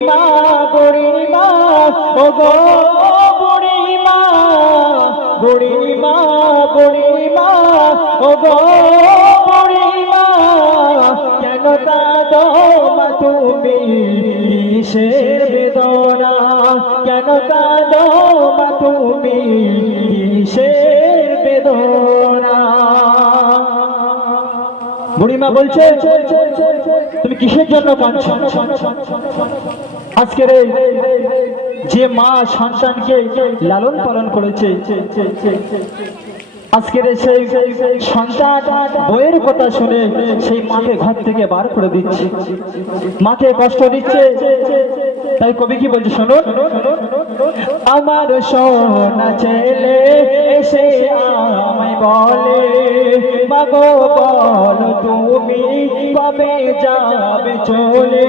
মা বুড়িমা ও গো বুড়িমা বুড়িমা বুড়িমা ও গো বুড়িমা কেন কাঁদো মা তুমি কিসের বেদনা কেন কাঁদো মা তুমি কিসের বেদনা বুড়িমা বলছে তুমি কিসের জন্য কাঁদছো আজকের যে মা সন্তানকে লালন পালন করেছে আজকের সেই সন্তান বইয়ের কথা শুনে সেই মাকে ঘর থেকে বার করে দিচ্ছে মাকে কষ্ট দিচ্ছে তাই কবি কি বলছে শুনুন আমার সোনা ছেলে এসে আমায় বলে মাগো বলো তুমি কবে যাবে চলে